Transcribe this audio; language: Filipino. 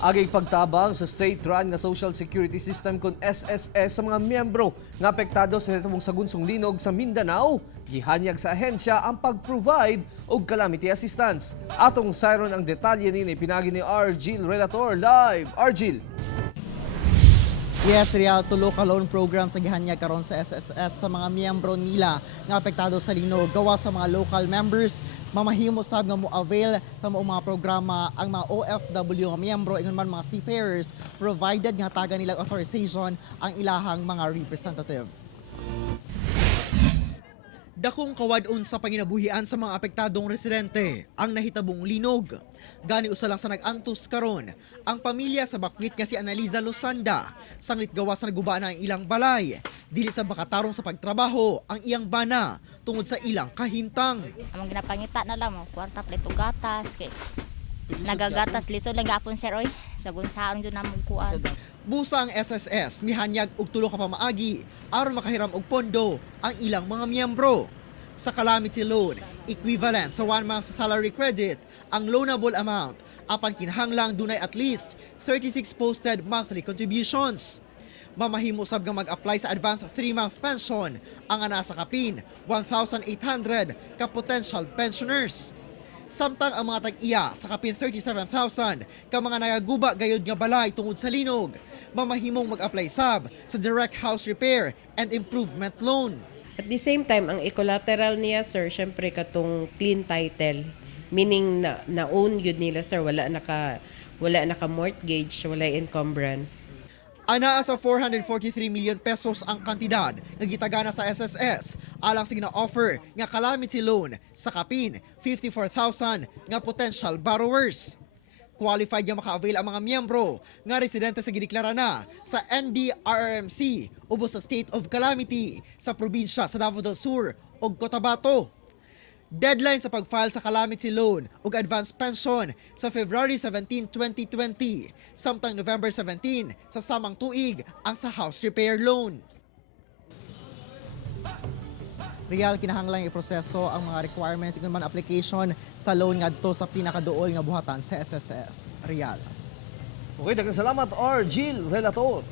Aging pagtabang sa state-run nga social security system kon SSS sa mga miyembro nga apektado sa netong sagunsong linog sa Mindanao, gihanyag sa ahensya ang pag-provide og calamity assistance. Atong sayron ang detalye ni pinagi ni Argil Relator live. Argil. Yes, Real, tulo ka loan program sa gihanyag karon sa SSS sa mga miyembro nila nga apektado sa linog. Gawa sa mga local members, mamahimo sab nga mo-avail sa mga programa ang mga OFW nga miyembro ingon man mga seafarers, provided nga taga nilang authorization ang ilahang mga representative. Dakong kawadon sa panginabuhian sa mga apektadong residente ang nahitabong linog. Gani usa lang sa nag-antos karon ang pamilya sa bakwit nga si Analiza Losanda, sanglit gawa sa nagubaan ang ilang balay. Dili sa makatarong sa pagtrabaho ang iyang bana tungod sa ilang kahimtang. Among ginapangita na lang mo kwarta pleto gatas kay nagagatas lisod lang gapon sir oy sagun saon jud namong kuan. Busa ang SSS mihanyag og tulo ka pamaagi aron makahiram og pondo ang ilang mga miyembro. Sa calamity loan, equivalent sa 1-month salary credit ang loanable amount apan kinahanglang dunay at least 36 posted monthly contributions. Mamahimo sab nga mag-apply sa advance 3-month pension ang ana sa kapin 1,800 ka potential pensioners. Samtang ang mga tag-iya sa kapin 37,000 ka mga nagaguba gayud nga balay tungod sa linog, mamahimong mag-apply sab sa direct house repair and improvement loan. At the same time, ang collateral niya, sir, syempre katong clean title. Meaning na own yun nila, sir, wala naka mortgage, wala encumbrance. Anaa sa 443 million pesos ang kantidad nga gitagana sa SSS alang sa gina-offer nga calamity loan sa kapin 54,000 nga potential borrowers. Qualified nga maka-avail ang mga miyembro nga residente sa gideklara na sa NDRRMC ubos sa state of calamity sa probinsya sa Davao del Sur ug Cotabato. Deadline sa pag-file sa calamity loan ug advance pension sa February 17, 2020, samtang November 17 sa samang tuig ang sa house repair loan. Real, kinahanglang iproseso ang mga requirements ng man application sa loan ngadto sa pinakaduol nga buhatan sa SSS. Real. Okay, daghang salamat Argil Relator.